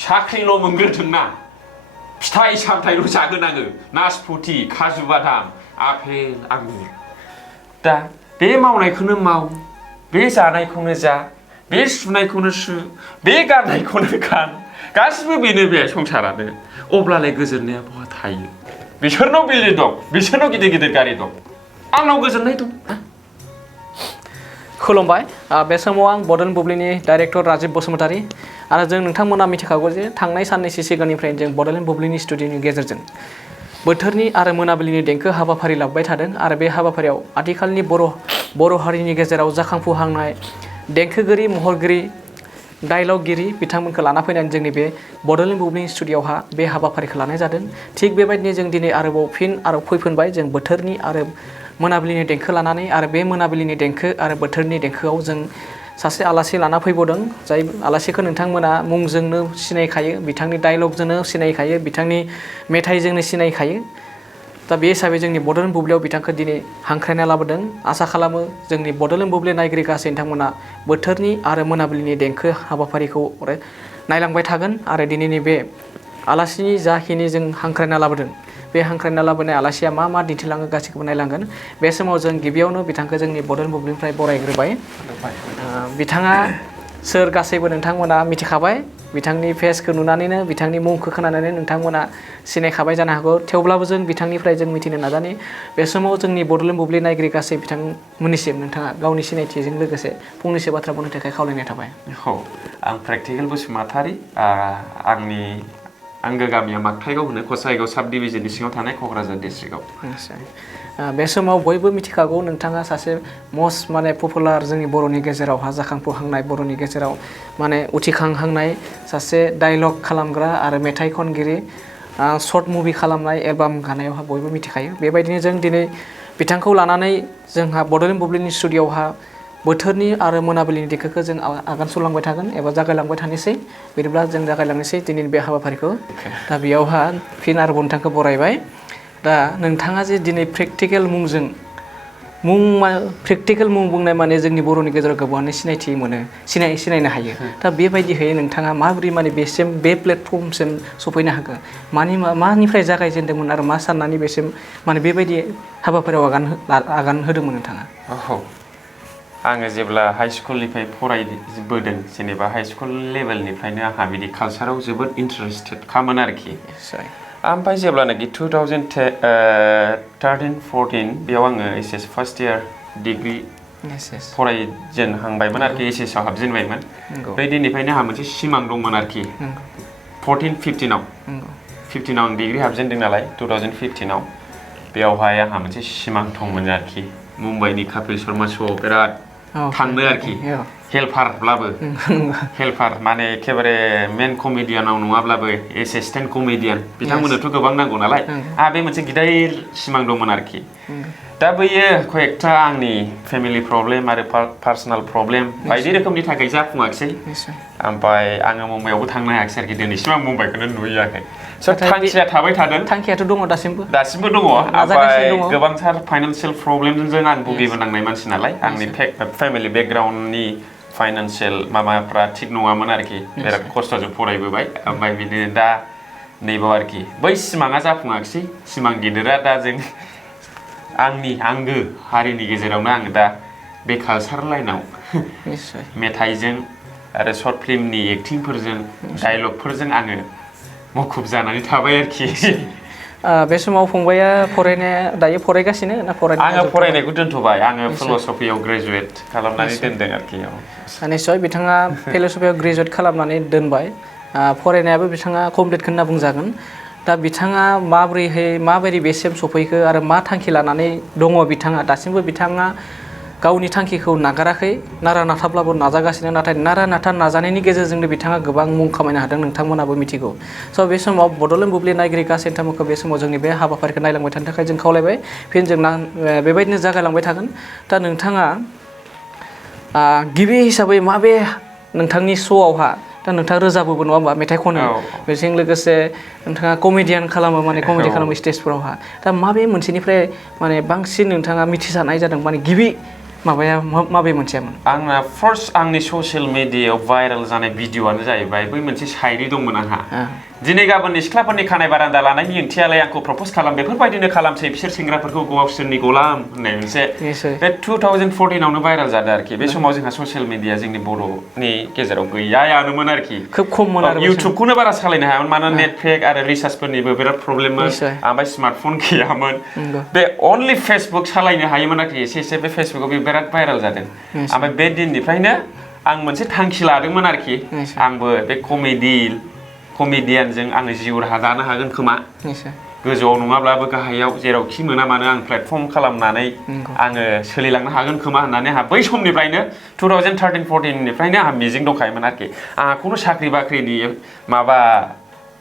साख्रिल' मोनग्रोथोंना फिथाइ सामथाइल' जाहोनाङो नासपति काजु बादाम आपेल आंगुर दा बे मावनायखौनो माव बे जानायखौनो जा बे सुनायखौनो सु बे गाननायखौनो गान गासिबो बेनो बे संसारानो अब्लालाय गोजोननाया बहा थायो बिसोरनाव बिल्डिं दं बिसोरनाव गिदिर गिदिर गारि दं आंनाव गोजोननाय दं खुलुमबाय बे समाव आं बड'लेण्ड बुब्लिनि डाइरेक्टर राजिब बसुमतारी आरो जों नोंथांमोना मिथिखागौ जे थांनाय साननैसो सिगांनिफ्रायनो जों बड'लेण्ड बुब्लिनि स्टुडिअनि गेजेरजों बोथोरनि आरो मोनाबिलिनि देंखो हाबाफारि लाबोबाय थादों आरो बे हाबाफारियाव आथिखालनि बर' हारिनि गेजेराव जाखांफुहांनाय देंखोगिरि महरगिरि डायलगगिरि बिथांमोनखौ लाना फैनानै जोंनि बे बड'लेण्ड बुब्लिनि स्टुडिअआवहा बे हाबाफारिखौ लानाय जादों थिग बेबायदिनो जों दिनै आरोबाव फिन फैफिनबाय जों बोथोरनि आरो मोनाबिलिनि देंखो लानानै आरो बे मोनाबिलिनि देंखो आरो बोथोरनि देंखोआव जों सासे आलासि लाना फैबावदों जाय आलासिखौ नोंथांमोना मुंजोंनो सिनायखायो बिथांनि डायलगजोंनो सिनायखायो बिथांनि मेथाइजोंनो सिनायखायो दा बे हिसाबै जोंनि बड'लेण्ड बुब्लियाव बिथांखौ दिनै हांख्रायना लाबोदों आसा खालामो जोंनि बड'लेण्ड बुब्लि नायगिरि गासै नोंथांमोना बोथोरनि आरो मोनाबिलिनि देंखो हाबाफारिखौ नायलांबाय थागोन आरो दिनैनि बे आलासिनि जाखिनि जों हांख्रायना लाबोदों बे हांख्रायना लाबोनाय आलासिया मा मा दिन्थिलाङो गासैखौबो नायलांगोन बे समाव जों गिबियावनो बिथांखौ जोंनि बड'लेण्ड बुब्लिनिफ्राय बरायग्रोबाय बिथाङा सोर गासैबो नोंथांमोना मिथिखाबाय बिथांनि फेसखौ नुनानैनो बिथांनि मुंखौ खोनानानै नोंथांमोना सिनायखाबाय जानो हागौ थेवब्लाबो जों बिथांनिफ्राय जों मिथिनो नाजानि बे समाव जोंनि बड'लेण्ड बुब्लि नायगिरि गासै बिथांमोननिसिम नोंथाङा गावनि सिनायथिजों लोगोसे फंनैसो बाथ्रा बुंनो थाखाय खावलायनाय थाबाय आं प्रेक्टिकेल बसुमतारी आंनि आंगो गामिया मागथाइगाव होनो गसाइगाव साब डिभिजननि सिङाव थानाय क'क्राझार डिस्ट्रिक्टआव बे समाव बयबो मिथिखागौ नोंथाङा सासे मस्ट पपुलार जोंनि बर'नि गेजेरावहा जाखांफुहांनाय बर'नि गेजेराव उथिखांहांनाय सासे डायलग खालामग्रा आरो मेथाइ खनगिरि शर्ट मुभि खालामनाय एलबाम गानायावहा बयबो मिथिखायो बेबायदिनो जों दिनै बिथांखौ लानानै जोंहा बड'लेण्ड बुब्लिनि स्टुडिअआवहा बोथोरनि आरो मोनाबिलिनि देंखोखौ जों आगान सुरलांबाय थागोन एबा जागायलांबाय थानोसै बिदिब्ला जों जागायलांनोसै दिनैनि बे हाबाफारिखौ दा बेयावहा फिन आरोबाव नोंथांखौ बरायबाय दा नोंथाङा जे दिनै प्रेक्टिकेल मुं बुंनाय माने जोंनि बर'नि गेजेराव गोबाङानो सिनायथि मोनो सिनायनो हायो दा बेबायदिहै नोंथाङा माबोरै बेसिम बे प्लेटफर्मसिम सफैनो हाखो मानिफ्राय जागायजेनदोंमोन आरो मा साननानै बेसिम बेबायदि हाबाफारियाव आगान होदोंमोन नोंथाङा आङो जेब्ला हाइ स्कुलनिफ्राय फरायबोदों जेनेबा हाइ स्कुल लेभेलनिफ्रायनो आंहा बिदि कालसाराव जोबोद इन्टारेस्टेड खामोन आरोखि ओमफ्राय जेब्लानाखि 2013-14 बेयाव आङो एसएस फार्स्ट इयार डिग्रि फरायजेनहांबायमोन आरोखि एसएस आव हाबजेनबायमोन बै दिननिफ्रायनो आंहा मोनसे सिमां दंमोन आरोखि 14-15 आव आं डिग्रि हाबजेनदों नालाय 2015 आव बेयावहाय आंहा मोनसे सिमां दंमोन आरोखि मुम्बाइनि कापिल शर्मा श'आव बिराद थांनो आरोखि हेल्पार माने एखेबारे मेन कमेडियानाव नङाब्लाबो एसिस्टेन्ट कमेडियान बिथांमोननोथ' गोबां नांगौ नालाय आंहा बे मोनसे गिदिर सिमां दंमोन आरोखि दा बैयो कयेकथा आंनि फेमिलि प्रब्लेम आरो पार्सनेल प्रब्लेम बायदि रोखोमनि थाखाय जाफुङाखिसै ओमफ्राय आङो मुम्बाइआवबो थांनो हायाखिसै आरोखि दिनैसिम आं मुम्बाइखौनो नुहैयाखै थांखिया थाबाय थादों थांखियाथ' दङ दासिमबो दङ ओमफ्राय गोबांथार फाइनान्सियेल प्रब्लेमजों आं भुगिबोनांनाय मानसि नालाय आंनि फेमिलि बेकग्राउन्डनि फाइनान्सियेल माबाफ्रा थिग नङामोन आरोखि बिराद खस्थ'जों फरायबोबाय ओमफ्राय बिदिनो दा नैबाव आरोखि बै सिमाङा जाफुङाखिसै सिमां गिदिरा दा जों आंनि आंगो हारिनि गेजेरावनो आङो दा बे कालसार लाइनाव मेथाइजों आरो सर्ट फिल्मनि एक्टिंफोरजों डायलगफोरजों आङो मुखुब जानानै थाबाय आरोखि बे समाव फंबाया फरायनाया दायो फरायगासिनो ना आङो फरायनायखौ दोनथ'बाय आङो फिल'सफियाव ग्रेजुवेट खालामनानै दोनदों आरोखि निस्सय बिथाङा फिल'सफियाव ग्रेजुवेट खालामनानै दोनबाय फरायनायाबो बिथाङा कमप्लिटखौ होनना बुंजागोन दा बिथाङा माबायदि बेसिम सफैखो आरो मा थांखि लानानै दङ बिथाङा दासिमबो बिथाङा गावनि थांखिखौ नागाराखै नारा नाथाब्लाबो नाजागासिनो नाथाय नारा नाथा नाजानायनि गेजेरजोंनो बिथाङा गोबां मुं खामायनो हादों नोंथांमोनाबो मिथिगौ स' बे समाव बड'लेण्ड बुब्लि नायगिरि गासै नोंथांमोनखौ बे समाव जोंनि बे हाबाफारिखौ नायलांबाय थानो थाखाय जों खावलायबाय फिन जों बेबायदिनो जागायलांबाय थागोन दा नोंथाङा गिबि हिसाबै माबे नोंथांनि श'आवहा दा नोंथाङा रोजाबोबो नङा होमबा मेथाइ खनो बेजों लोगोसे नोंथाङा कमेडियान खालामो कमेडि खालामो स्टेजफोरावहा दा माबे मोनसेनिफ्राय बांसिन नोंथाङा मिथिजानाय जादों गिबि माबाया माबे मोनसेयामोन? आंना फार्स्ट आंनि ससियेल मिडियायाव भाइरेल जानाय भिडिअ'आनो जाहैबाय बै मोनसे शायरि दंमोन आंहा दिनै गाबोननि सिख्लाफोरनि खानाय बारान्दा लानायनि ओंथियालाय आंखौ प्रप'ज खालाम बेफोरबायदिनो खालामसै बिसोर सेंग्राफोरखौ गावसोरनि गलाम होननाय मोनसे बे 2014 आवनो भाइरेल जादों आरोखि बे समाव जोंहा ससियेल मिडिया जोंनि बर'नि गेजेराव गैयायानोमोन आरोखि खोब खममोन आरो इउटुबखौनो बारा सालायनो हायामोन मानोना नेट पेक आरो रिसार्चफोरनिबो बिराद प्रब्लेममोन ओमफ्राय स्मार्टफन गैयामोन बे अनलि फेसबुक सालायनो हायोमोन आरोखि एसे बे फेसबुकआव बे बिराद भाइरेल जादों ओमफ्राय बे दिननिफ्रायनो आं मोनसे थांखि लादोंमोन आरोखि आंबो बे कमेडियानजों आङो जिउ राहा दानो हागोन खोमा गोजौआव नङाब्लाबो गाहायाव जेरावखि मोना मानो आं प्लेटफर्म खालामनानै आङो सोलिलांनो हागोन खोमा होननानै आंहा बै समनिफ्रायनो 2013-14 निफ्रायनो आंहा मिजिं दंखायोमोन आरोखि आंहा खुनु साख्रि बाख्रिनि माबा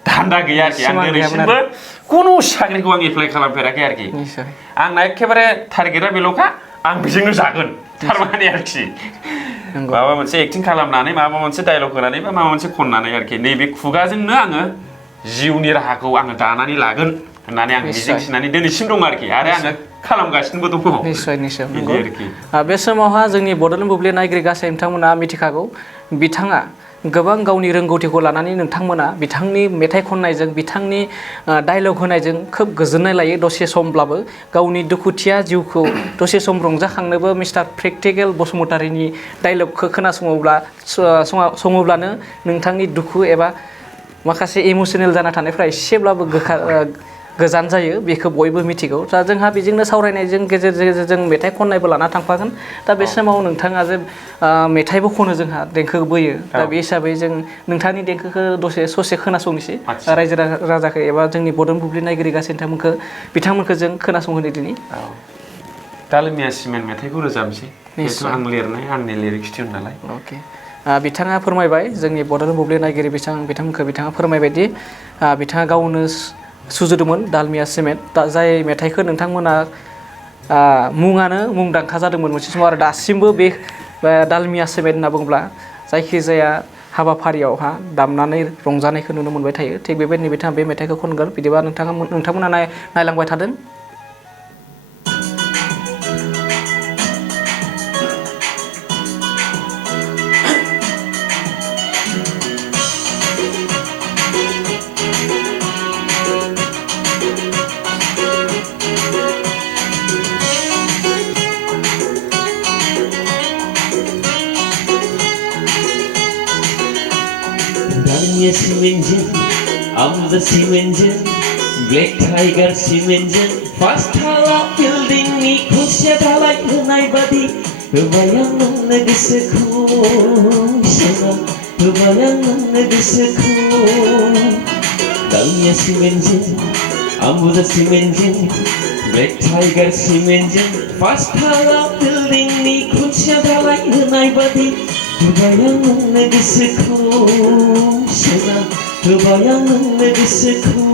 धान्दा गैया आरोखि आं दिनैसिमबो खुनु साख्रिखौ आं एप्लाइ खालामफेराखै आरोखि आंना एखेबारे टारगेटआ बेल'खा आं बेजोंनो जागोन थारमाने आरोखि माबा मोनसे एक्टिं खालामनानै माबा मोनसे डायलग होनानै बा माबा मोनसे खननानै आरोखि नैबे खुगाजोंनो आङो जिउनि राहाखौ आङो दानानै लागोन होननानै आं मिजिं थिनानै दिनैसिम दं आरोखि आरो आङो खालामगासिनोबो दङ निश्चय नंगौ बे समावहा जोंनि बड'लेण्ड बुब्लि नायगिरि गासै नोंथांमोना मिथिखागौ बिथाङा गोबां गावनि रोंगौथिखौ लानानै नोंथांमोना बिथांनि मेथाइ खननायजों बिथांनि डायलग होनायजों खोब गोजोननाय लायो दसे समब्लाबो गावनि दुखुथिया जिउखौ दसे सम रंजाखांनोबो मिस्टार प्रेक्टिकेल बसुमतारीनि डायलगखौ खोनासङोब्लानो नोंथांनि दुखु एबा माखासे इमोसनेल जाना थानायफ्रा एसेब्लाबो गोजान जायो बेखौ बयबो मिथिगौ दा जोंहा बेजोंनो सावरायनायजों गेजेरजों मेथाइ खननायबो लाना थांफागोन दा बे समाव नोंथाङा जे मेथाइबो खनो जोंहा देंखो बोयो दा बे हिसाबै जों नोंथांनि देंखोखौ ससे खोनासंनोसै रायजो राजाखौ एबा जोंनि बड'लेण्ड बुब्लि नायगिरि गासै बिथांमोनखौ जों खोनासंहोनो दिनै दालमिया सिमेन्ट मेथाइखौ रोजाबनोसै बेथ' आं लिरनाय आंनि लिरिक्स टिउन नालाय अके बिथाङा फोरमायबाय जोंनि बड'लेण्ड बुब्लि नायगिरि बिथाङा फोरमायबायदि बिथाङा गावनो सुजुदोंमोन दालमिया सिमेन्ट जाय मेथाइखौ नोंथांमोना मुंदांखा जादोंमोन मोनसे समाव आरो दासिमबो बे दालमिया सिमेन्ट होनना बुङोब्ला जायखिजाया हाबाफारियावहा दामनानै रंजानायखौ नुनो मोनबाय थायो थिग बेबायदिनो बिथाङा बे मेथाइखौ खनगोन बिदिबा नोंथांमोना नायलांबाय थादों Dalmia Simenjen, I'm the Simenjen, Black Tiger Simenjen, Fast Hala building ni khusya dalai hunai badi, bayang nagisekhu, sana, bayang nagisekhu. Dalmia Simenjen, I'm the Simenjen, Black Tiger Simenjen, Fast Hala building ni khusya dalai hunai badi. Bayang nagisekhu, sana, bayang nagisekhu.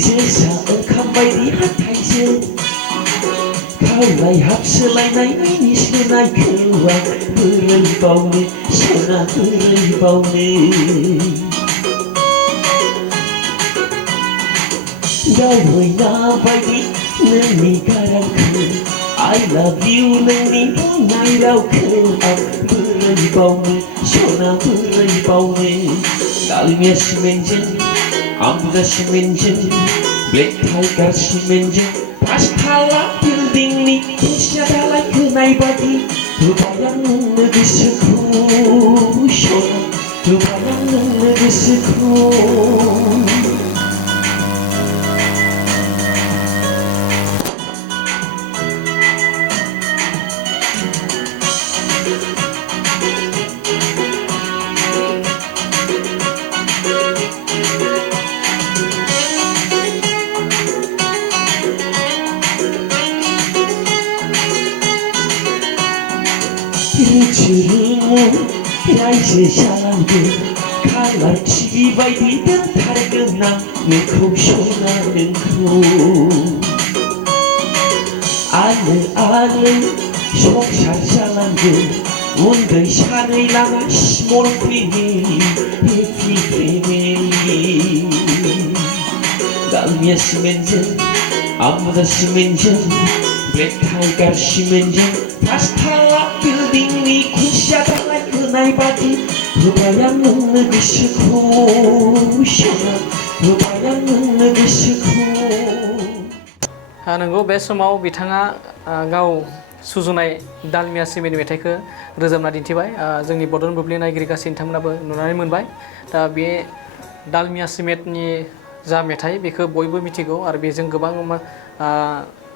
Jesa ओंखाम बायदि हाथाइजों खावलाय हाबसोलायनाय मिनिसोनायखौ आं बोरै बावनो सना बोरै बावनो दावहैना बायदि नोंनि गारांखौ I love you नोंनि बुंनाय रावखौ आं बोरै बावनो सना बोरै बावनो Dalmia सिमेन्टजों I'm the Simenjen, Black Tiger Simenjen, Fast Hala building ni khusya dalai hunai badi, bayang nagisekhu, sana, bayang nagisekhu. रायजो जालांगोन कालार टिभि बायदि दोनथारगोन आं नोंखौ सना नोंखौ आलो आलो संसार जालांगोन उन्दै सानै लाना small family happy family Dalmia सिमेन्टजों आमुदा सिमेन्टजों ब्लेक टाइगार सिमेन्टजों पासथाला बिल्डिंनि खुन्थिया दालाय होनाय बादि होबाय आं नोंनो गोसोखौ सना होबाय आं नोंनो गोसोखौ नंगौ बे समाव बिथाङा गाव सुजुनाय दालमिया सिमेन्ट मेथाइखौ रोजाबना दिन्थिबाय जोंनि बड'लेण्ड बुब्लि नायगिरि गासै नोंथांमोनाबो नुनानै मोनबाय दा बे दालमिया सिमेन्टनि जा मेथाइ बेखौ बयबो मिथिगौ आरो बेजों गोबां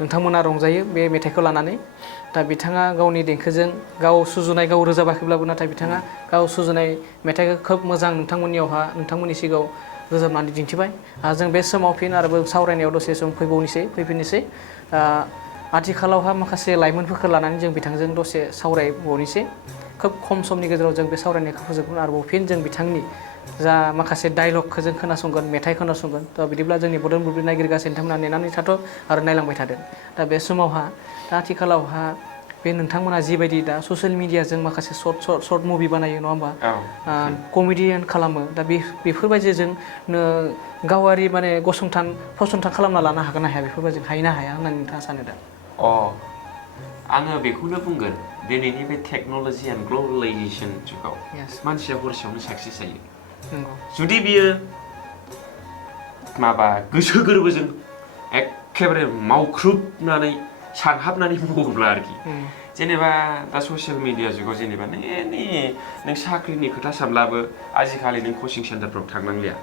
नोंथांमोना रंजायो बे मेथाइखौ लानानै दा बिथाङा गावनि देंखोजों गाव सुजुनाय गाव रोजाबाखैब्लाबो नाथाय बिथाङा गाव सुजुनाय मेथाइखौ खोब मोजां नोंथांमोननि सिगाङाव रोजाबनानै दिन्थिबाय जों बे समाव फिन आरोबाव सावरायनायाव दसे सम फैफिननोसै आथिखालावहा माखासे लाइमोनफोरखौ लानानै जों बिथांजों दसे सावरायबावनोसै खोब खम समनि गेजेराव जों बे सावरायनायखौ फोजोबगोन आरोबाव फिन जों बिथांनि जा माखासे डायलगखौ जों खोनासंगोन मेथाइ खोनासंगोन दा बिदिब्ला जोंनि बड'लेण्ड बुब्लि नायगिरि गासै नोंथांमोना नेनानै थाथ' आरो नायलांबाय थादों दा बे समावहा दा आथिखालावहा बे नोंथांमोना जिबायदि दा ससियेल मिडियाजों माखासे सर्ट मुभि बानायो नङा होमबा कमेडियान खालामो दा बेफोरबायदिजों गावारि माने फसंथान खालामना लानो हागोन ना हाया बेफोरबायदि हायो ना हाया होननानै नोंथाङा सानो दा आङो बेखौनो बुंगोन दिनैनि बे टेक्न'लजि एन्ड ग्लबेलाइजेसन जुगाव मानसिया हरसेयावनो साक्सेस जायो जुदि बियो माबा गोसो गोरबोजों एखेबारे मावख्रुबनानै सानहाबनानै मावोब्ला आरोखि जेनेबा दा ससियेल मिडिया जुगाव जेनेबा नों साख्रिनि खोथा सानब्लाबो आजिखालि नों कचिं सेन्टारफ्राव थांनांलिया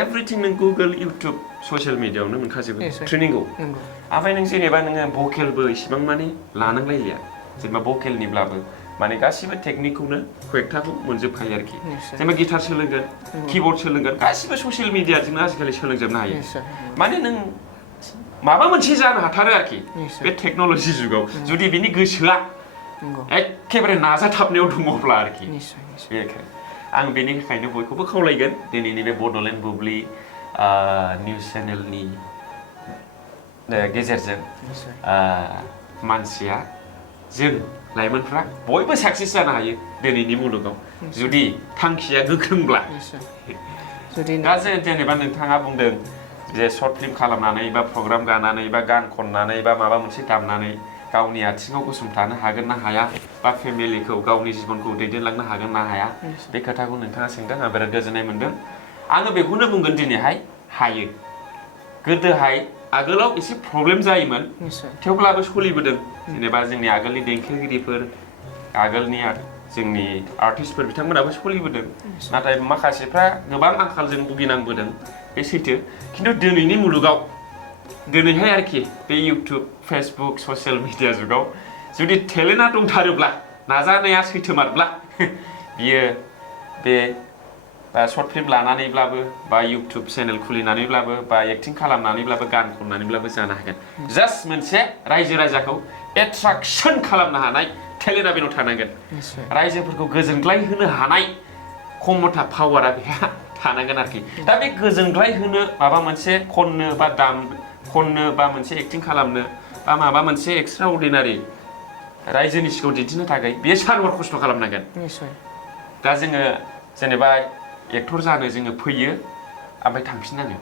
एभरिथिं नों गुगोल इउटुब ससियेल मिडियाआवनो मोनखाजोबो ट्रेनिंखौ ओमफ्राय नों जेनेबा नोङो भकेलबो इसिबां माने लानांलायलिया जेनेबा भकेलनिब्लाबो माने गासिबो टेकनिकखौनो कयेक्टाखौ मोनजोबखायो आरोखि जेनेबा गिटार सोलोंगोन किबर्ड सोलोंगोन गासिबो ससियेल मिडियाजोंनो आजिखालि सोलोंजोबनो हायो माने नों माबा मोनसे जानो हाथारो आरोखि बे टेक्न'लजि जुगाव जुदि बिनि गोसोआ एखेबारे नाजाथाबनायाव दङब्ला आरोखि आं बेनि थाखायनो बयखौबो खावलायगोन दिनैनि बे बड'लेण्ड बुब्लि निउस चेनेलनि गेजेरजों मानसिया जों लाइमोनफ्रा बयबो साक्सेस जानो हायो दिनैनि मुलुगाव जुदि थांखिया गोख्रोंब्ला दा जेनेबा नोंथाङा बुंदों जे सर्ट फिल्म खालामनानै बा प्रग्राम गानानै बा गान खननानै बा माबा मोनसे दामनानै गावनि आथिङाव गसंथानो हागोन ना हाया बा फेमिलिखौ गावनि जिबनखौ दैदेनलांनो हागोन ना हाया बे खोथाखौ नोंथाङा सोंदों आं बिराद गोजोननाय मोनदों आङो बेखौनो बुंगोन दिनैहाय हायो गोदोहाय आगोलाव एसे प्रब्लेम जायोमोन थेवब्लाबो सोलिबोदों जेनेबा जोंनि आगोलनि देंखोगिरिफोर आगोलनि जोंनि आर्टिस्टफोर बिथांमोनाबो सोलिबोदों नाथाय माखासेफ्रा गोबां आंखालजों भुगिनांबोदों बे सैथो खिन्थु दिनैनि मुलुगाव दिनैहाय आरोखि बे इउटुब फेसबुक ससियेल मिडिया जुगाव जुदि टेलेन्टआ दंथारोब्ला नाजानाया सैथोमारब्ला बियो बे सर्ट फिल्म लानानैब्लाबो बा इउटुब चेनेल खुलिनानैब्लाबो बा एक्टिं खालामनानैब्लाबो गान खननानैब्लाबो जानो हागोन जास्ट मोनसे रायजो राजाखौ एट्राकसन खालामनो हानाय टेलेन्टआ बेनाव थानांगोन रायजोफोरखौ गोजोनग्लाय होनो हानाय क्षमता पावारा बेहा थानांगोन आरोखि दा बे गोजोनग्लाय होनो माबा मोनसे खननो बा मोनसे एक्टिं खालामनो बा माबा मोनसे एक्सट्रा अर्डिनारि रायजोनि सिगाङाव दिन्थिनो थाखाय बेयो सानहर खस्थ' खालामनांगोन दा जोङो जेनेबा एक्टर जानो जोङो फैयो ओमफ्राय थांफिननाङो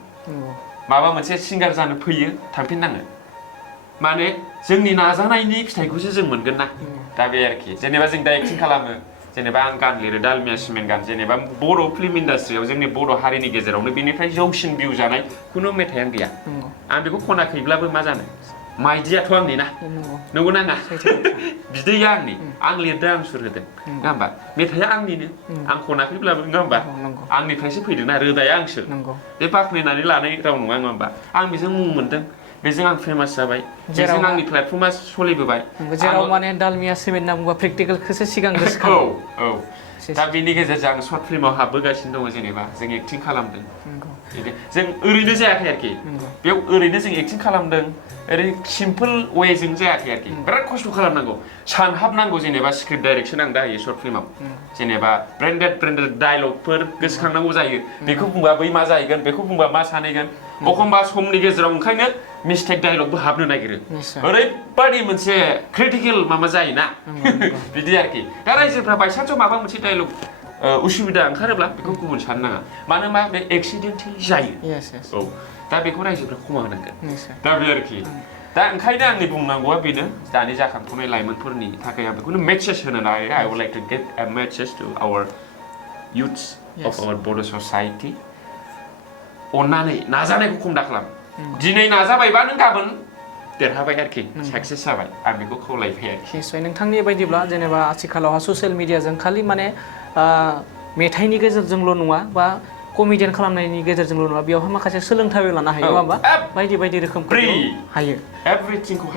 माबा मोनसे सिंगार जानो फैयो थांफिननाङो माने जोंनि नाजानायनि फिथाइखौसो जों मोनगोन ना दा बे आरोखि जेनेबा जों दा एक्टिं खालामो जेनेबा आं गान लिरो दालमिया सिमेन्ट गान जेनेबा बर' फिल्म इन्डास्ट्रियाव जोंनि बर' हारिनि गेजेरावनो बेनिफ्राय जौसिन भिउ जानाय खुनु मेथाइआनो गैया आं बेखौ खनाखैब्लाबो मा जानो माइदियाथ' आंनि ना नंगौ ना बिदैया आंनि आं लिरदों आं सुर होदों नङा होमबा मेथाइआ आंनिनो आं खनाखैब्लाबो नङा होमबा आंनिफ्रायसो फैदोंना रोदाया आंसो बे बाख्नायनानै लानाय राव नङा होमबा आं बेजों मुं मोन्दों बेजों आं फेमास जाबाय बेजों आंनि प्लेटफर्मा सोलिबोबाय जेराव माने दालमिया सिमेन्ट होनना बुङोबा प्रेक्टिकेलखौसो सिगां गोसोखाङो औ दा बिनि गेजेरजों आं सर्ट फिल्माव हाबबोगासिनो दङ जेनेबा जों एक्टिं खालामदों जों ओरैनो जायाखै आरोखि बेयाव ओरैनो जों एक्टिं खालामदों ओरै सिम्पोल वेजों जायाखै आरोखि बिराद खस्थ' खालामनांगौ सानहाबनांगौ जेनेबा स्क्रिप्ट डाइरेक्सन आं दा होयो सर्ट फिल्माव जेनेबा ब्रेन्डेड डायलगफोर गोसोखांनांगौ जायो बेखौ बुंबा बै मा जाहैगोन बेखौ बुंबा मा सानहैगोन एखमबा समनि गेजेराव ओंखायनो मिस्टेक डायलगबो हाबनो नागिरो ओरैबादि मोनसे क्रिटिकेल माबा जायोना बिदि आरोखि दा रायजोफ्रा बायसान्सआव माबा मोनसे डायलग उसुबिदा ओंखारोब्ला बेखौ गुबुन साननो नाङा मानो होनबा बे एक्सिडेन्टेल जायो औ दा बेखौ रायजोफ्रा खमा होनांगोन दा बे आरोखि दा ओंखायनो आंनि बुंनांगौआ बेनो दानि जाखांफुनाय लाइमोनफोरनि थाखाय आं बेखौनो मेसेज होनो नागिरो I would like to give a message to our youths of our Bodo society अन्नानै नाजानायखौ खम दा खालाम दिनै नाजाबायबा नों गाबोन देरहाबाय आरोखि साक्सेस जाबाय आं बेखौ खावलायबाय आरोखि निश्चय नोंथांनि बायदिब्ला जेनेबा आथिखालावहा ससियेल मिडियाजों खालि माने मेथाइनि गेजेरजोंल' नङा बा कमेडियान खालामनायनि गेजेरजोंल' नङा बेयावहाय माखासे सोलोंथाइबो लानो हायो नङा होमबा बायदि रोखोमफोर हायो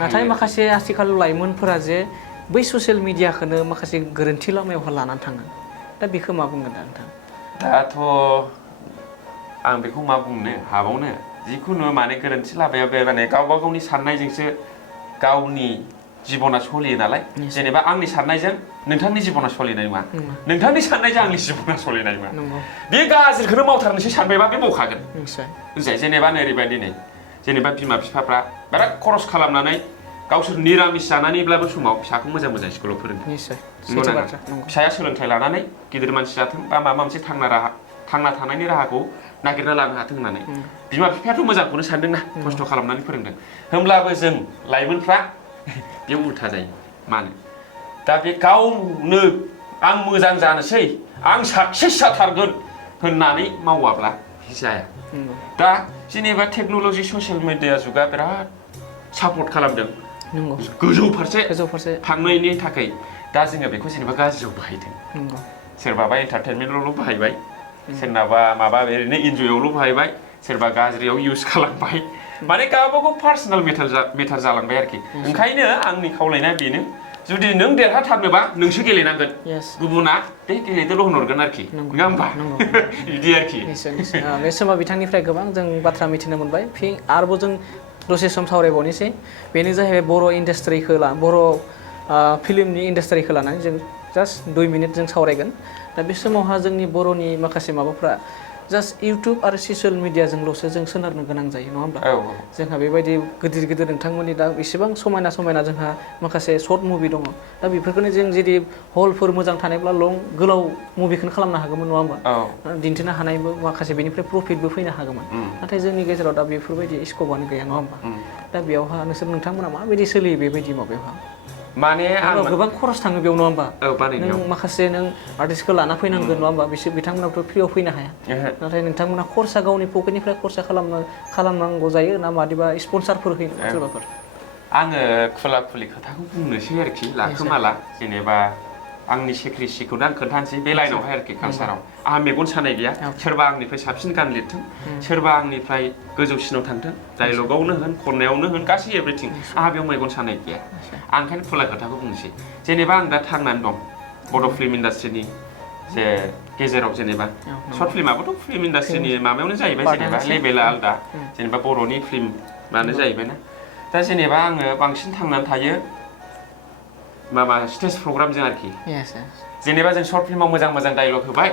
नाथाय माखासे आथिखाल लाइमोनफोरा जे बै ससियेल मिडियाखौनो माखासे गोरोन्थि लामायावहा लानानै थाङो दा बेखौ मा बुंगोन दा नोंथां दाथ' आं बेखौ मा बुंनो हाबावनो जिखुनु माने गोरोन्थि लामायाव बे माने गावबा गावनि साननायजोंसो गावनि जिबना सोलियो नालाय जेनेबा आंनि साननायजों नोंथांनि जिबना सोलिनाय नङा नोंथांनि साननायजों आंनि जिबना सोलिनाय नङा बे गाज्रिखौनो मावथारनोसै सानबायबा बे मावखागोन बुजिबाय जेनेबा ओरैबायदि नै जेनेबा बिमा बिफाफ्रा बिराद खरस खालामनानै गावसोर निरामिस जानानैब्लाबो समाव फिसाखौ मोजां स्कुलाव फोरोंदों फिसाया सोलोंथाइ लानानै गिदिर मानसि जाथों बा माबा मोनसे थांना थानायनि राहाखौ नागिरना लानो हाथों होननानै बिमा बिफायाथ' मोजांखौनो सानदोंना खस्थ' खालामनानै फोरोंदों होमब्लाबो जों लाइमोनफ्रा बेयाव उल्था जायो मानो दा बे गावनो आं मोजां जानोसै आं साक्सेस जाथारगोन होननानै मावाब्ला जाया दा जेनेबा टेक्न'लजि ससियेल मिडिया जुगा बिराद सापर्ट खालामदों गोजौ फारसे थांनायनि थाखाय दा जोङो बेखौ जेनेबा गाज्रियाव बाहायदों सोरबाबा एन्टारटेनमेन्टआवल' बाहायबाय सोरनाबा माबा ओरैनो इन्जयआवल' बाहायबाय सोरबा गाज्रियाव इउज खालामबाय माने गावबागाव पार्सनेल मेटार जालांबाय आरोखि ओंखायनो आंनि खावलायनाया बेनो जुदि नों देरहाथारनोबा नोंसो गेलेनांगोन गुबुना बे गेलेदोल' होनहरगोन आरोखि नङा होमबा बिदि आरोखि बे समाव बिथांनिफ्राय गोबां जों बाथ्रा मिथिनो मोनबाय आरोबाव जों दसे सम सावरायबावनोसै बेनो जाहैबाय बर' इन्डास्ट्रिखौ बर' फिल्मनि इन्डास्ट्रिखौ लानानै जों जास्ट 2 मिनिट जों सावरायगोन दा बे समावहा जोंनि बर'नि माखासे माबाफ्रा जास्ट इउटुब आरो ससियेल मिडियाजोंल'सो जों सोनारनो गोनां जायो नङा होमब्ला जोंहा बेबायदि गिदिर नोंथांमोननि दा बेसेबां समायना जोंहा माखासे सर्ट मुभि दङ दा बेफोरखौनो जों जुदि हलफोर मोजां थानायब्ला गोलाव मुभिखौनो खालामनो हागौमोन नङा होमबा दिन्थिनो हानायबो माखासे बेनिफ्राय प्रफिटबो फैनो हागौमोन नाथाय जोंनि गेजेराव दा बेफोरबायदि स्कपआनो गैया नङा होमबा दा बेयावहा नोंथांमोना माबायदि सोलियो बेबायदि माबायावहा माने गोबां खरस थाङो बेयाव नङा होमबा नों माखासे नों आर्टिस्टखौ लाना फैनांगोन नङा होमबा बिथांमोनाथ' फ्रियाव फैनो हाया नाथाय नोंथांमोना खरसा गावनि पकेटनिफ्राय खरसा खालामनांगौ जायो ना मादिबा स्पन्सारफोर होयो सोरबाफोर आङो खुला खुलि खोथाखौ बुंनोसै आरोखि लाखोमाला जेनेबा आंनि सेक्रेसिखौनो आं खोन्थानोसै बे लाइनावहाय आरोखि कालसाराव आंहा मेगन सानाय गैया सोरबा आंनिफ्राय साबसिन गान लिरथों सोरबा आंनिफ्राय गोजौसिनाव थांथों डायलगावनो होन खननायावनो होन गासै एभ्रिथिं आंहा बेयाव मेगन सानाय गैया आं ओंखायनो खुला खोथाखौ बुंनोसै जेनेबा आं दा थांनानै दं बड' फिल्म इन्डास्ट्रिनि जे गेजेराव जेनेबा सर्ट फिल्माबोथ' फिल्म इन्डास्ट्रिनि माबायावनो जाहैबाय जेनेबा लेभेला आलदा जेनेबा बर'नि फिल्मानो जाहैबायना दा जेनेबा आङो बांसिन थांनानै थायो माबा स्टेज प्रग्रामजों आरोखि जेनेबा जों सर्ट फिल्माव मोजां डायलग होबाय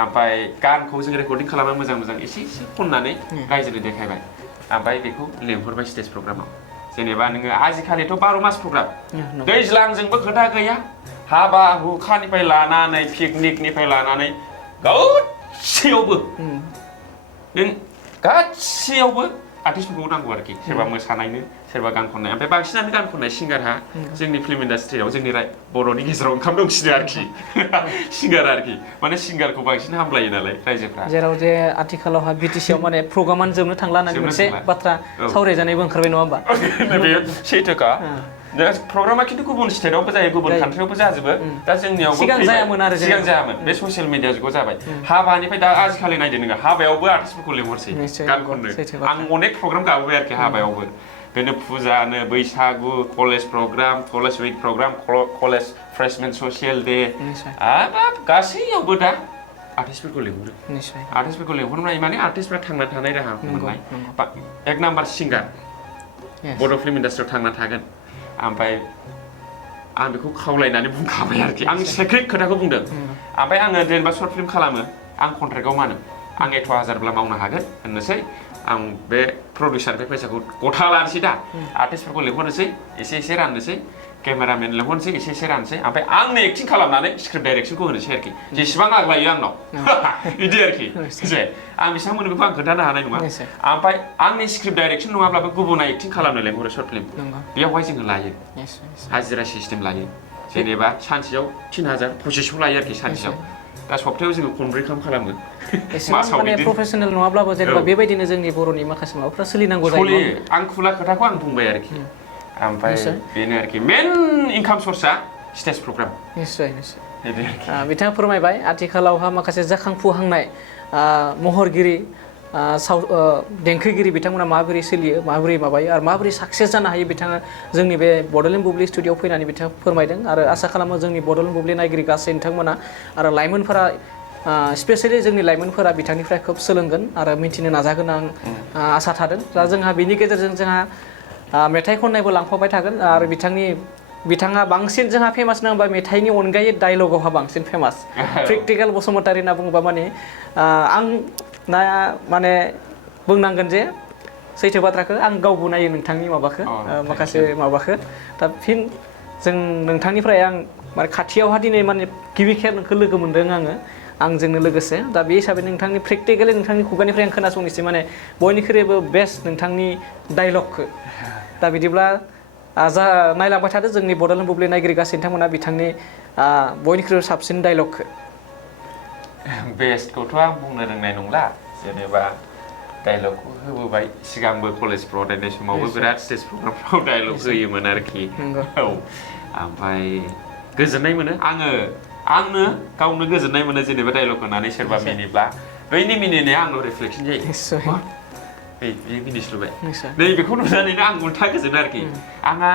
ओमफ्राय गानखौ जों रेकर्डिं खालामनानै मोजां एसे खननानै रायजोनो देखायबाय ओमफ्राय बेखौ लेंहरबाय स्टेज प्रग्रामाव जेनेबा नोङो आजिखालिथ' 12 मास प्रग्राम दैज्लांजोंबो खोथा गैया हाबा हुखानिफ्राय लानानै पिकनिकनिफ्राय लानानै गासैयावबो नों गासैयावबो आर्टिस्टफोरखौ नांगौ आरोखि सोरबा मोसानायनो सोरबा गान खननाय ओमफ्राय बांसिनानो गान खननाय सिंगारहा जोंनि फिल्म इन्डास्ट्रियाव जोंनि बर'नि गेजेराव ओंखाम दंसिनो आरोखि सिंगार आरोखि माने सिंगारखौ बांसिन हामलायो नालाय रायजोफ्रा जेराव जे आथिखालावहा बिटिसिआव माने प्रग्रामानो जोबनो थांला होननानै मोनसे बाथ्रा सावरायजानायबो ओंखारबाय नङा होमबा बेयो सैथोखा प्रग्रामा खिन्थु गुबुन स्टेटआवबो जायो गुबुन कान्ट्रियावबो जाजोबो दा जोंनियावबो सिगां जायामोन बे ससियेल मिडिया जुगाव जाबाय हाबानिफ्राय दा आजिखालि नायदो नोङो हाबायावबो आर्टिस्टफोरखौ लेंहरसै गान खननो आं अनेक प्रग्राम गाबोबाय आरोखि हाबायावबो बेनो फुजानो बैसागु college program college week program college freshmen social day हाबाब गासैयावबो दा आर्टिस्टफोरखौ लिंहरो आर्टिस्टफोरखौ लिंहरनाय माने आर्टिस्टफ्रा थांना थानाय राहा मोननाय एक नाम्बार सिंगार बड' फिल्म इन्डास्ट्रियाव थांना थागोन ओमफ्राय आं बेखौ खावलायनानै बुंखाबाय आरोखि आं सेक्रेट खोथाखौ बुंदों ओमफ्राय आङो जेनेबा सर्ट फिल्म खालामो आं कन्ट्रेक्टआव मानो आं 1,000 मावनो हागोन होननोसै आं बे प्रडिउसारनिफ्राय फैसाखौ गथा लानोसै दा आर्टिस्टफोरखौ लिंहरनोसै एसे राननोसै केमेरामेन लिंहरनोसै एसे राननोसै ओमफ्राय आंनो एक्टिं खालामनानै स्क्रिप्ट डाइरेक्सनखौ होनोसै आरोखि जेसेबां आग्लायो आंनाव बिदि आरोखि जे आं बेसेबां मोनो बेखौ आं खोन्थानो हानाय नङा ओमफ्राय आंनि स्क्रिप्ट डाइरेक्सन नङाब्लाबो गुबुना एक्टिं खालामनो लेंहरो सर्ट फिल्म बेयावहाय जोङो लायो हाजिरा सिस्टेम लायो जेनेबा सानसेयाव 3,000 2500 लायो आरोखि सानसेयाव दा सप्तायाव जोङो खनब्रै खालामो मासाव माने प्रफेसनेल नङाब्लाबो जेनेबा बेबायदिनो जोंनि बर'नि माखासे माबाफ्रा सोलिनांगौ जायो आं खुला खोथाखौ आं बुंबाय आरोखि ओमफ्राय बेनो आरोखि मेन इनकाम सर्सआ स्टेज प्रग्राम निश्चय बिथाङा फोरमायबाय आथिखालावहा माखासे जाखांफुहांनाय महरगिरि देंखोगिरि बिथांमोना माबोरै सोलियो माबोरै माबायो आरो माबोरै साक्सेस जानो हायो बिथाङा जोंनि बे बड'लेण्ड बुब्लि स्टुडिअ'आव फैनानै बिथाङा फोरमायदों आरो आसा खालामो जोंनि बड'लेण्ड बुब्लि नायगिरि गासै नोंथांमोना आरो लाइमोनफोरा स्पेसियेलि जोंनि लाइमोनफोरा बिथांनिफ्राय खोब सोलोंगोन आरो मिथिनो नाजागोन आं आसा थादों दा जोंहा बेनि गेजेरजों जोंहा मेथाइ खननायबो लांफाबाय थागोन आरो बिथाङा बांसिन जोंहा फेमास नांबा मेथाइनि अनगायै डायलगावहा बांसिन फेमास प्रेक्टिकेल बसुमतारी होनना बुङोबा माने आं माने बुंनांगोन जे सैथो बाथ्राखौ आं गावबो नायो नोंथांनि माबाखौ माखासे माबाखौ दा फिन जों नोंथांनिफ्राय आं माने खाथियावहा दिनै माने गिबि खेब नोंखौ लोगो मोनदों आंजोंनो लोगोसे दा बे हिसाबै नोंथांनि प्रेक्टिकेलि नोंथांनि खुगानिफ्राय आं खोनासंनोसै माने बयनिख्रुइबो बेस्ट नोंथांनि डायलगखौ दा बिदिब्ला जा नायलांबाय थादो जोंनि बड'लेण्ड बुब्लि नायगिरि गासै नोंथांमोना बिथांनि बयनिख्रुइबो साबसिन डायलगखौ बेस्टखौथ' आं बुंनो रोंनाय नंला जेनेबा डायलगखौ होबोबाय सिगांबो कलेज फरायनाय समावबो बिराद स्टेज प्रग्रामफ्राव डायलग होयोमोन आरोखि औ ओमफ्राय गोजोननाय मोनो आंनो गावनो गोजोननाय मोनो जेनेबा डायलग होनानै सोरबा मिनिब्ला बैनि मिनिनाया आंनाव रिफ्लेक्सन जायो बे मिनिस्लुबाय नै बेखौ नुनानैनो आं उल्था गोजोनो आरोखि आंहा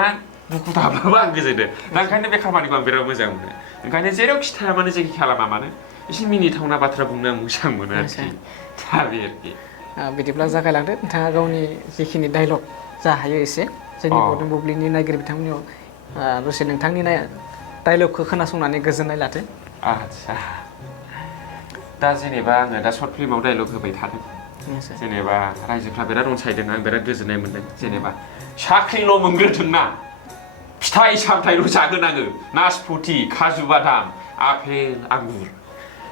दुखु थाब्लाबो आं गोजोनो दा ओंखायनो बे खामानिखौ आं बिराद मोजां मोनो ओंखायनो जेरावखि थाया मानो जेखि खालामा मानो एसे मिनिथावना बाथ्रा बुंनो आं मोजां मोनो आरोखि दा बे आरोखि बिदिब्ला जागायलांदो नोंथाङा गावनि जिखिनि डायलग जा हायो एसे जोंनि बड'लेण्ड बुब्लिनि नायगिरि बिथांमोननियाव दसे नोंथांनि डायलगखौ खोनासंनानै गोजोननाय लादो आदसा दा जेनेबा आङो दा सर्ट फिल्माव डायलग होबाय थादों जेनेबा रायजोफ्रा बिराद अनसायदों आं बिराद गोजोननाय मोनदों जेनेबा साख्रिल' मोनग्रोथोंना फिथाइ सामथाइल' जागोन आङो नासपति काजु बादाम आपेल आंगुर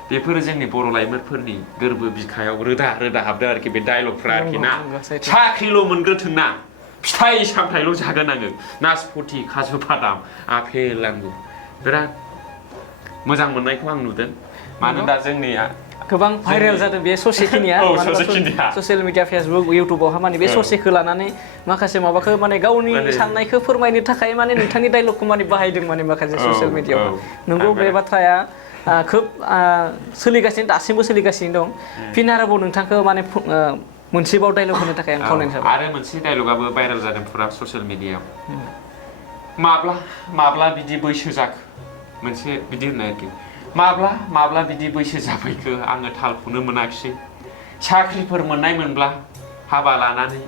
बेफोरो जोंनि बर' लाइमोनफोरनि गोरबो बिखायाव रोदा हाबदों आरोखि बे डायलगफ्रा आरोखि ना साख्रिल' मोनग्रोथोंना फिथाइ सामथाइल' जागोन आङो नासपति काजु बादाम आपेल आंगुर बिराद मोजां मोननायखौ आं नुदों मानोना जोंनिया गोबां भाइरेल जादों बे ससेखिनिया ससियेल मिडिया फेसबुक इउटुबावहा माने बे ससेखौ लानानै माखासे माबाखौ माने गावनि साननायखौ फोरमायनो थाखाय माने नोंथांनि डायलगखौ माने बाहायदों माने माखासे ससियेल मिडियाआव नंगौ बे बाथ्राया खोब सोलिगासिनो दासिमबो सोलिगासिनो दं फिन आरोबाव नोंथांखौ माने मोनसेबाव डायलग होनो थाखाय आं खावलायनो सानो आरो मोनसे डायलगाबो भाइरेल जादों फुरा ससियेल मिडियाआव माब्ला बिदि बैसो जाखो मोनसे बिदि होननाय आरोखि माब्ला बिदि बैसो जाफैखो आङो थालखौनो मोनाखिसै साख्रिफोर मोननाय मोनब्ला हाबा लानानै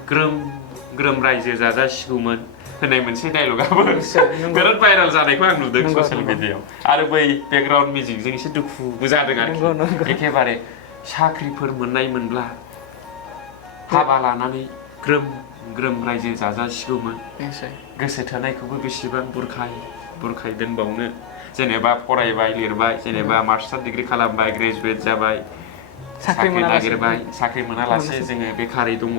ग्रोम रायजो जाजासिगौमोन होननाय मोनसे डायलगाबो बिराद भाइरेल जानायखौ आं नुदों ससियेल मिडियाआव आरो बै बेकग्राउन्ड मिउजिकजों एसे दुखुबो जादों आरोखि एखेबारे साख्रिफोर मोननाय मोनब्ला हाबा लानानै ग्रोम रायजो जाजासिगौमोन गोसो थोनायखौबो बेसेबां बुरखाय दोनबावनो जेनेबा फरायबाय लिरबाय जेनेबा मास्टार डिग्री खालामबाय ग्रेजुवेट जाबाय साख्रि नागिरबाय साख्रि मोनालासे जोङो बेखारै दङ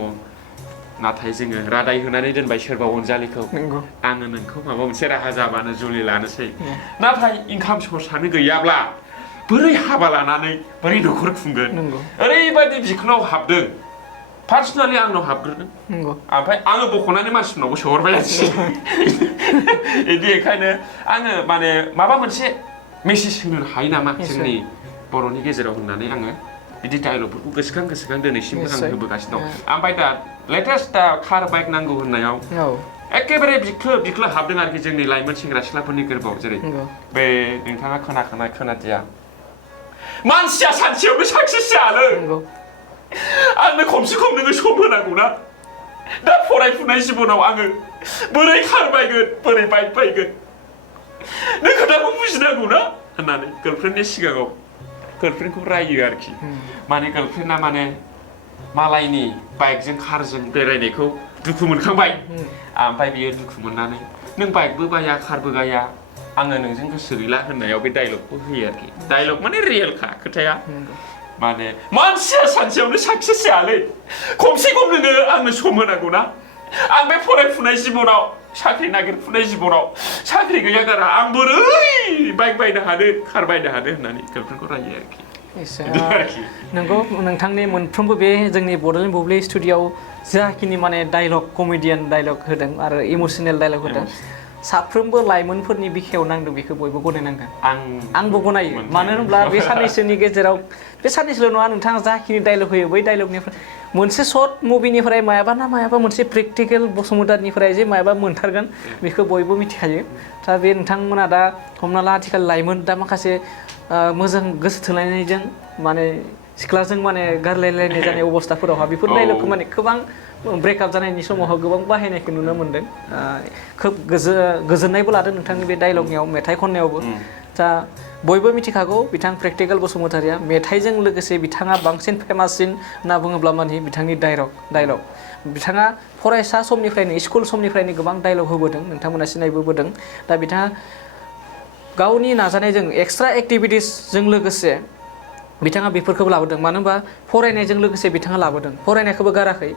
नाथाय जोङो रादाय होनानै दोनबाय सोरबा अनजालिखौ आङो नोंखौ माबा मोनसे राहा जाबानो जुलि लानोसै नाथाय इनकाम सर्सआनो गैयाब्ला बोरै हाबा लानानै बोरै न'खर खुंगोन ओरैबायदि बिखुङाव हाबदों पार्सनेलि आंनाव हाबग्रोदों ओमफ्राय आङो बख'नानै मानसिफोरनावबो सोहरबाय आरोखि बिदि ओंखायनो आङो माने माबा मोनसे मेसेज होनो हायो नामा जोंनि बर'नि गेजेराव होननानै आङो बिदि डायलगफोरखौ गोसोखां दिनैसिमबो आं होबोगासिनो दं ओमफ्राय दा लेटेस्ट दा कार बाइक नांगौ होननायाव औ एखेबारे बिख्लो हाबदों आरोखि जोंनि लाइमोन सेंग्रा सिख्लाफोरनि गोरबोआव जेरै बे नोंथाङा खोनादिया मानसिया सानसेयावनो साक्सेस जायालै आंनो खमसे खम नोङो सम होनांगौ ना दा फरायफुनाय जिबनाव आङो बोरै कार बायगोन बोरै बाइक बायगोन नों खोथाखौ बुजिनांगौ ना होननानै गार्लफ्रेन्डनि सिगाङाव गार्लफ्रेन्डखौ रायो आरोखि माने गार्लफ्रेन्डा माने मालायनि बाइकजों कारजों बेरायनायखौ दुखु मोनखांबाय ओमफ्राय बियो दुखु मोननानै नों बाइकबो बाया कारबो गाया आङो नोंजों गोसो गैला होननायाव बे डायलगखौ होयो आरोखि डायलग माने रियेलखा खोथाया माने मानसिया सानसेयावनो साक्सेस जायालै खमसे खम नोङो आंनो सम होनांगौ ना आं बे फरायफुनाय जिबनाव साख्रि नागिरफुनाय जिबनाव साख्रि गैया गारा आं बोरै बाइक बायनो हानो कार बायनो हानो होननानै गार्लफ्रेन्डखौ रायो आरोखि नंगौ नोंथांनि मोनफ्रोमबो बे जोंनि बड'लेण्ड बुब्लि स्टुडिय'आव जाखिनि माने डायलग कमेडियान डायलग होदों आरो इमसनेल डायलग होदों साफ्रोमबो लाइमोनफोरनि बिखायाव नांदों बेखौ बयबो गनायनांगोन आंबो गनायो मानो होनब्ला बे साननैसोनि गेजेराव बे साननैसोल' नङा नोंथाङा जाखिनि डायलग होयो बै डायलगनिफ्राय मोनसे सर्ट मुभिनिफ्राय मायाबा मोनसे प्रेक्टिकेल बसुमतारिनिफ्राय जे मायाबा मोनथारगोन बेखौ बयबो मिथिखायो दा बे नोंथांमोना दा हमना ला आथिखाल लाइमोन दा माखासे मोजां गोसो थोलायनायजों माने सिख्लाजों माने गारलायलायनाय जानाय अबस्थाफोरावहा बेफोर डायलगखौ माने गोबां ब्रेकआप जानायनि समावहा गोबां बाहायनायखौ नुनो मोन्दों खोब गोजोननायबो लादों नोंथांनि बे डायलगनियाव मेथाइ खननायावबो दा बयबो मिथिखागौ बिथां प्रेक्टिकेल बसुमतारिया मेथाइजों लोगोसे बिथाङा बांसिन फेमाससिन होनना बुङोब्ला माने बिथांनि डायलग बिथाङा फरायसा समनिफ्रायनो स्कुल समनिफ्रायनो गोबां डायलग होबोदों नोंथांमोना सिनायबोदों दा बिथाङा गावनि नाजानायजों एक्सट्रा एक्टिभिटिसजों लोगोसे बिथाङा बेफोरखौबो लाबोदों मानो होनबा फरायनायजों लोगोसे बिथाङा लाबोदों फरायनायखौबो गाराखै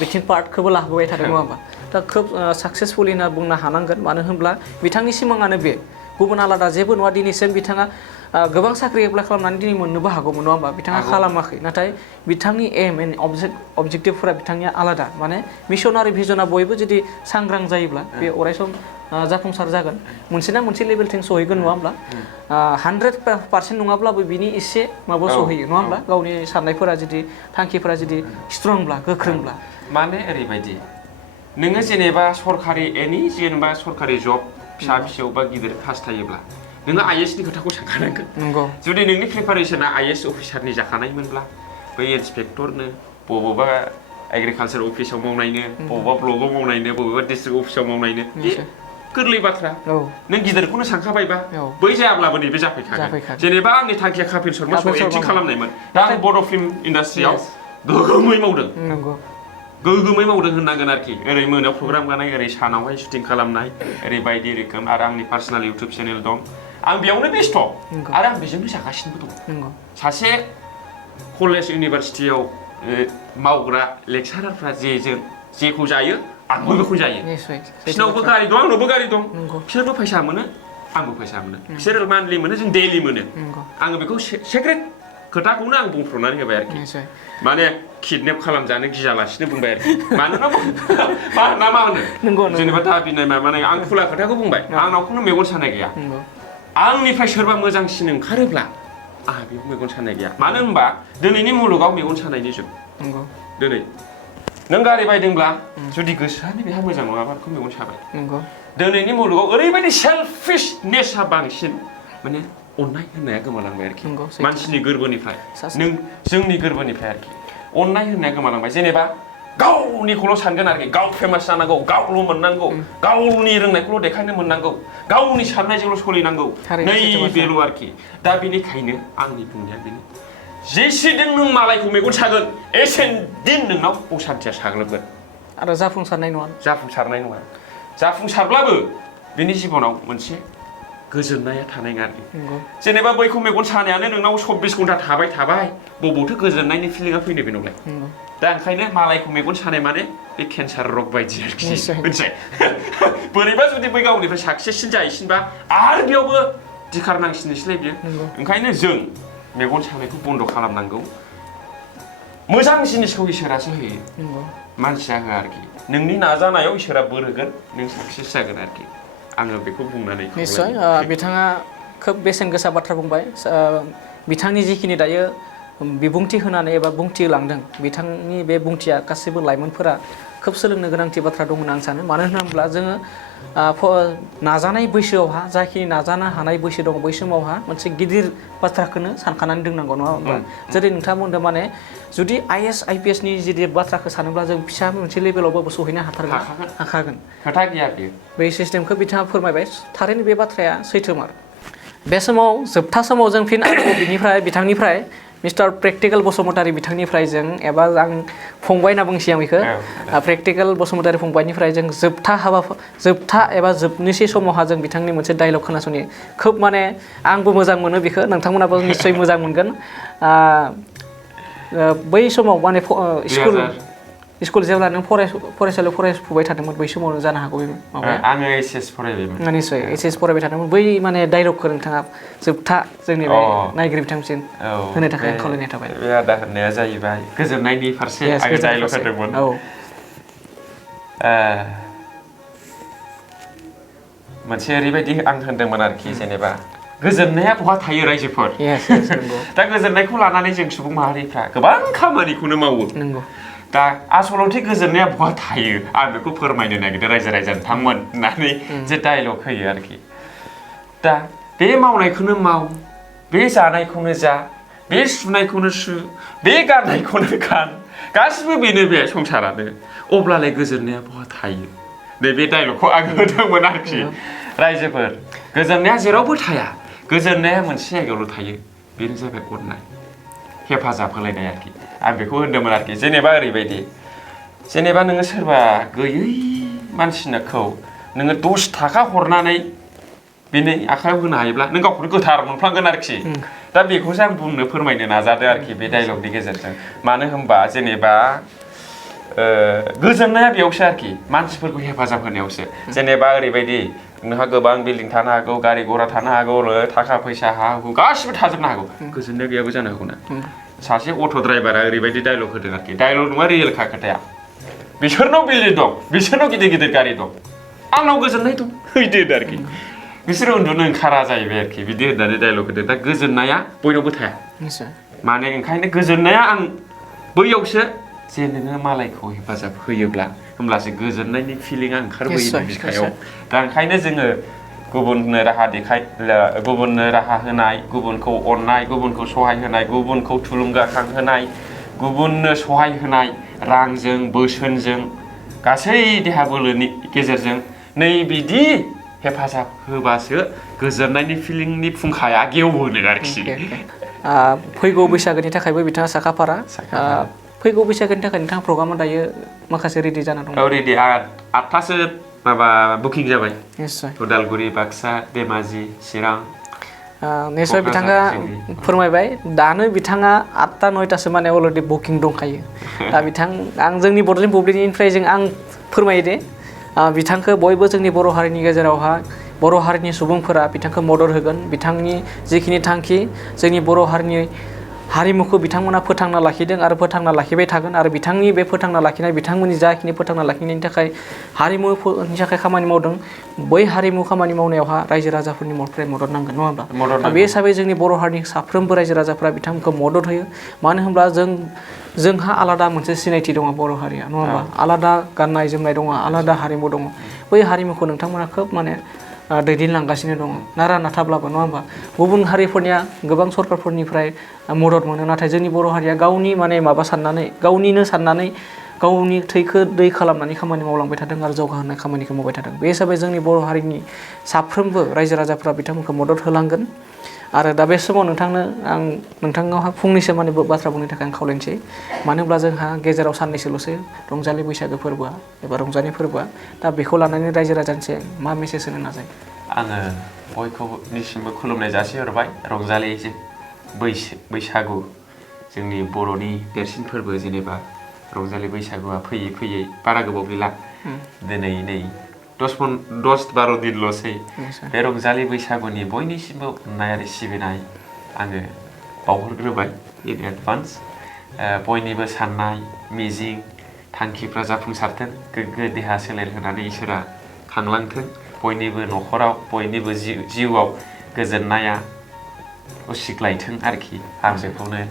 बिथिं पार्टखौबो लाबोबाय थादों नङा होमबा दा खोब साक्सेसफुल होनना बुंनो हानांगोन मानो होनब्ला बिथांनि सिमाङानो बे गुबुन आलादा जेबो नङा दिनैसिम बिथाङा गोबां साख्रि एप्लाइ खालामनानै दिनै मोननोबो हागौमोन नङा होमबा बिथाङा खालामाखै नाथाय बिथांनि एम एन्ड अबजेक्टिभफोरा बिथांनिया आलादा माने मिशनारि भिजना बयबो जुदि सांग्रां जायोब्ला बे अरायसम जाफुंसार जागोन मोनसे ना मोनसे लेभेलथिं सहैगोन नङा होमब्ला 100% नङाब्लाबो बिनि एसे माबा सहैयो नङा होमब्ला गावनि साननायफोरा जुदि थांखिफोरा जुदि स्ट्रंब्ला गोख्रोंब्ला माने ओरैबायदि नोङो जेनेबा जेनेबा सरकारि जब फिसा फिसौ बा गिदिर हास्थायोब्ला नोङो आइएसनि खोथाखौ सानखानांगोन नंगौ जुदि नोंनि प्रिपारेसना आइएस अफिसारनि जाखानायमोनब्ला बै इन्सपेक्टरनो बबेबा एग्रिकालसार अफिसाव मावनायनो बबेबा ब्लकआव मावनायनो बबेबा डिस्ट्रिक्ट अफिसाव मावनायनो गोरलै बाथ्रा नों गिदिरखौनो सानखाबायबा बै जायाब्लाबो नैबे जाफैखागोन जेनेबा आंनि थांखिया कापिल शर्मा श'आव एक्टिं खालामनायमोन दा आं बड' फिल्म इन्डास्ट्रियाव गोगोमै मावदों होननांगोन आरोखि ओरै मोनायाव प्रग्राम गानाय ओरै सानावहाय शुटिं खालामनाय ओरै बायदि रोखोम आरो आंनि पार्सनेल इउटुब चेनेल दं आं बेयावनो बेस्थ' आरो आं बेजोंनो जागासिनोबो दं सासे कलेज इउनिभारसिटियाव मावग्रा लेक्सारारफ्रा जेखौ जायो आंबो बेखौ जायो बिसोरनावबो गारि दं आंनावबो गारि दं बिसोरबो फैसा मोनो आंबो फैसा मोनो बिसोर मान्थलि मोनो जों डेलि मोनो आङो बेखौ सेक्रेट खोथाखौनो आं बुंफ्रुनानै होबाय आरोखि माने किडनेप खालामजानो गियालासिनो बुंबाय आरोखि मानोना मा होनो जेनेबा दाबिनाय माबानाय आं खुला खोथाखौ बुंबाय आंनाव खुनु मेगन सानाय गैया आंनिफ्राय सोरबा मोजांसिन ओंखारोब्ला आंहा बेयाव मेगन सानाय गैया मानो होनबा दिनैनि मुलुगाव मेगन सानायनि जुग दिनै नों गारि बायदोंब्ला जुदि गोसोआनो बेहा मोजां नङाबा बेखौ मेगन साबाय दिनैनि मुलुगाव ओरैबायदि सेल्फिशनेसआ बांसिन माने अननाय होननाया गोमालांबाय आरोखि मानसिनि गोरबोनिफ्राय जोंनि गोरबोनिफ्राय आरोखि अननाय होननाया गोमालांबाय जेनेबा गावनिखौल' सानगोन आरोखि गाव फेमास जानांगौ गावल' मोननांगौ गावनि रोंनायखौल' देखायनो मोननांगौ गावनि साननायजोंल' सोलिनांगौ नै बेल' आरोखि दा बेनिखायनो आंनि बुंनाया बेनो जेसेदिन नों मालायखौ मेगन सागोन एसेदिन नोंनाव असान्थिया साग्लोबगोन आरो जाफुंसारनाय नङा जाफुंसारब्लाबो बिनि जिबनाव मोनसे गोजोननाया थानाय नङा जेनेबा बैखौ मेगन सानायानो नोंनाव 24 घन्टा थाबाय बबावथो गोजोननायनि फिलिंआ फैनो बेनावलाय दा ओंखायनो मालायखौ मेगन सानाय माने बे केन्सार रग बायदि आरोखि मोनसे बोरैबा जुदि बै गावनिफ्राय साक्सेससिन जाहैसिनबा आरो बेयावबो दिखार नांसिननोसैलाय बियो ओंखायनो जों मेगन सानायखौ बन्द' खालामनांगौ मोजां जिनिसखौ इसोरासो होयो मानसिया होआ आरोखि नोंनि नाजानायाव इसोरा बोर होगोन नों साक्सेस जागोन आरोखि आङो बेखौ बुंनानै निश्चय बिथाङा खोब बेसेन गोसा बाथ्रा बुंबाय बिथांनि जिखिनि दायो बिबुंथि होनानै एबा बुंथिलांदों बिथांनि बे बुंथिया गासैबो लाइमोनफोरा खोब सोलोंनो गोनांथि बाथ्रा दं होनना आं सानो मानो होनोब्ला जोङो नाजानाय बैसोआवहा जाखिनि नाजानो हानाय बैसो दं बै समावहा मोनसे गिदिर बाथ्राखौनो सानखानानै दोननांगौ नङा होमबा जेरै नोंथाङा बुंदों माने जुदि IAS IPS नि जुदि बाथ्राखौ सानोब्ला जों फिसा मोनसे लेभेलावबाबो सहैनो हाखागोन खोथा गैया बेयो बे सिस्टेमखौ बिथाङा फोरमायबाय थारैनो बे बाथ्राया सैथोमार बे समाव जोबथा समाव जों फिन बिनिफ्राय बिथांनिफ्राय मिस्टार प्रेक्टिकेल बसुमतारी बिथांनिफ्राय जों एबा आं फंबाय होनना बुंसै आं बेखौ प्रेक्टिकेल बसुमतारी फंबायनिफ्राय जों जोबथा एबा जोबनोसै समावहा जों बिथांनि मोनसे डायलग खोनासंनि खोब माने आंबो मोजां मोनो बेखौ नोंथांमोनाबो निस्सय मोजां मोनगोन बै समाव माने स्कुल जेब्ला नों फरायसालियाव फरायफुबाय थादोंमोन बै समावनो जानो हागौ बे माबाया आङो HS फरायबायमोन निस्सय HS फरायबाय थादोंमोन बै माने डायलगखौ नोंथाङा जोबथा जोंनि बे नायगिरि बिथांसिम होनो थाखाय आं खावलायनाय थाबाय बे आदा होननाया जाहैबाय गोजोननायनि फारसे आङो डायलग होदोंमोन मोनसे ओरैबायदि आं होनदोंमोन आरोखि जेनेबा गोजोननाया बहा थायो रायजोफोर दा गोजोननायखौ लानानै जों सुबुं माहारिफ्रा गोबां खामानिखौनो मावो दा आसलथे गोजोननाया बहा थायो आं बेखौ फोरमायनो नागिरदों रायजो राजा नोंथांमोन होननानै जे डायलग होयो आरोखि दा बे मावनायखौनो माव बे जानायखौनो जा बे सुनायखौनो सु बे गाननायखौनो गान गासिबो बेनो बे संसारानो अब्लालाय गोजोननाया बहा थायो बे डायलगखौ आं होदोंमोन आरोखि रायजोफोर गोजोननाया जेरावबो थाया गोजोननाया मोनसे जायगायावल' थायो बेनो जाबाय अननाय हेफाजाब होलायनाय आरोखि आं बेखौ होनदोंमोन आरोखि जेनेबा ओरैबायदि जेनेबा नोङो सोरबा गैयै मानसिखौ नोङो 10 थाखा हरनानै बेनि आखायाव होनो हायोब्ला नों गावखौनो गोथार मोनफ्लांगोन आरोखि दा बेखौसो आं फोरमायनो नाजादों आरोखि बे डायलगनि गेजेरजों मानो होनबा जेनेबा गोजोननाया बेयावसो आरोखि मानसिफोरखौ हेफाजाब होनायावसो जेनेबा ओरैबायदि नोंहा गोबां बिल्डिं थानो हागौ गारि घोड़ा थानो हागौ थाखा फैसा हा हु गासिबो थाजोबनो हागौ गोजोननाया गैयाबो जानो हागौ ना सासे अट' ड्राइभारा ओरैबायदि डायलग होदों आरोखि डायलग नङा रियेलखा खोथाया बिसोरनाव बिल्डिं दं बिसोरनाव गिदिर गिदिर गारि दं आंनाव गोजोननाय दं बिदि होदों आरोखि बिसोरो उन्दुनो ओंखारा जाहैबाय आरोखि बिदि होननानै डायलग होदों दा गोजोननाया बयनावबो थाया माने ओंखायनो गोजोननाया आं बैयावसो जे नोङो मालायखौ हेफाजाब होयोब्ला होमब्लासो गोजोननायनि फिलिंआ ओंखारबोयो बिखायाव दा ओंखायनो जोङो गुबुननो राहा होनाय गुबुनखौ अननाय गुबुनखौ सहाय होनाय गुबुनखौ थुलुंगाखांहोनाय गुबुननो सहाय होनाय रांजों बोसोनजों गासै देहा बोलोनि गेजेरजों नै बिदि हेफाजाब होबासो गोजोननायनि फिलिंनि फुंखाया गेवोनो आरोखि फैगौ बैसागोनि थाखायबो बिथाङा साखाफारा फैगौ बैसागोनि थाखाय नोंथाङा प्रग्रामा दायो माखासे रेडि जाना दं रेडि 8थासो माबा बुकिं जाबाय निश्चय उदालगुरि बाक्सा धेमाजि चिरां निश्चय बिथाङा फोरमायबाय दानो बिथाङा 8टा 9टासो माने अलरेडि बुकिं दंखायो दा आं जोंनि बड'लेण्ड बुब्लिनिफ्राय आं फोरमायो दे बिथांखौ बयबो जोंनि बर' हारिनि गेजेरावहा बर' हारिनि सुबुंफोरा बिथांखौ मदद होगोन बिथांनि जिखिनि थांखि जोंनि बर' हारिनि हारिमुखौ बिथांमोना फोथांना लाखिदों आरो फोथांना लाखिबाय थागोन आरो बिथांनि बे फोथांना लाखिनाय बिथांमोननि जाखिनि फोथांना लाखिनायनि थाखाय हारिमुनि थाखाय खामानि मावदों बै हारिमु खामानि मावनायावहा रायजो राजाफोरनि मदद नांगोन नङा होमब्ला बे हिसाबै जोंनि बर' हारिनि साफ्रोमबो रायजो राजाफोरा बिथांमोनखौ मदद होयो मानो होनब्ला जोंहा आलादा मोनसे सिनायथि दङ बर' हारिया नङा होमबा आलादा गाननाय जोमनाय दङ आलादा हारिमु दङ बै हारिमुखौ नोंथांमोना खोब माने दैदेनलांगासिनो दङ नारा नाथाब्लाबो नङा होमबा गुबुन हारिफोरनिया गोबां सरकारफोरनिफ्राय मदद मोनो नाथाय जोंनि बर' हारिया गावनि माने गावनिनो साननानै गावनि थैखौ दै खालामनानै खामानि मावलांबाय थादों आरो जौगाहोनाय खामानिखौ मावबाय थादों बे हिसाबै जोंनि बर' हारिनि साफ्रोमबो रायजो राजाफ्रा बिथांमोनखौ मदद होलांगोन आरो दा बे समाव नोंथांनावहा फंनैसो माने बाथ्रा बुंनो थाखाय आं खावलायनोसै मानो होनब्ला जोंहा गेजेराव साननैसोल'सो रंजालि बैसागो फोरबोआ एबा रंजानाय फोरबोआ दा बेखौ लानानै रायजो राजानिसिम मा मेसेज होनो नाजायो आङो बयखौबो खुलुमनाय जासिहरबाय रंजालि बैसागु जोंनि बर'नि देरसिन फोरबो जेनेबा रंजालि बैसागुआ फैयै फैयै बारा गोबाव गैला दिनै 10-12 दिनल'सै बे रंजालि बैसागुनि बयनिसिमबो अननाय आरो सिबिनाय आङो बावहरग्रोबाय इन एडभान्स बयनिबो साननाय मिजिं थांखिफ्रा जाफुंसारथों गोग्गो देहा सोलेर होनानै इसोरा खांलांथों बयनिबो न'खराव बयनिबो जिउआव गोजोननाया उसिग्लायथों आरोखि आं बेखौनो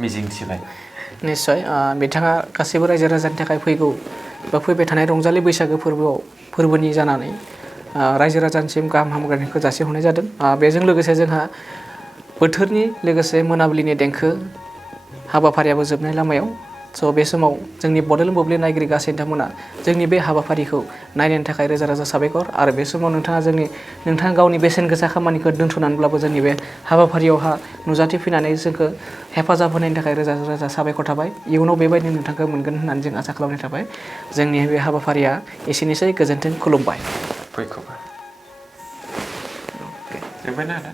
मिजिंथिबाय। निस्सय बिथाङा गासैबो रायजो राजानि थाखाय फैगौ बा फैबाय थानाय रंजालि बैसागो फोरबोनि जानानै रायजो राजानिसिम गाहाम हामलायनायखौ जासिहरनाय जादों। बेजों लोगोसे जोंहा बोथोरनि लोगोसे मोनाबिलिनि देंखो हाबाफारियाबो जोबनाय लामायाव। स' बे समाव जोंनि बड'लेण्ड बुब्लि नायगिरि गासै नोंथांमोना जोंनि बे हाबाफारिखौ नायनायनि थाखाय रोजा रोजा साबायखर। आरो बे समाव नोंथाङा गावनि बेसेन गोसा खामानिखौ दोनथ'नानैब्लाबो जोंनि बे हाबाफारियावहा नुजाथिफैनानै जोंखौ हेफाजाब होनायनि थाखाय रोजा रोजा साबायखर थाबाय। इयुनाव बेबायदिनो नोंथांखौ मोनगोन होननानै जों आसा खालामनाय थाबाय। जोंनि बे हाबाफारिया एसेनोसै, गोजोन्थों, खुलुमबाय। बयखौबो जोब्बायना आदा?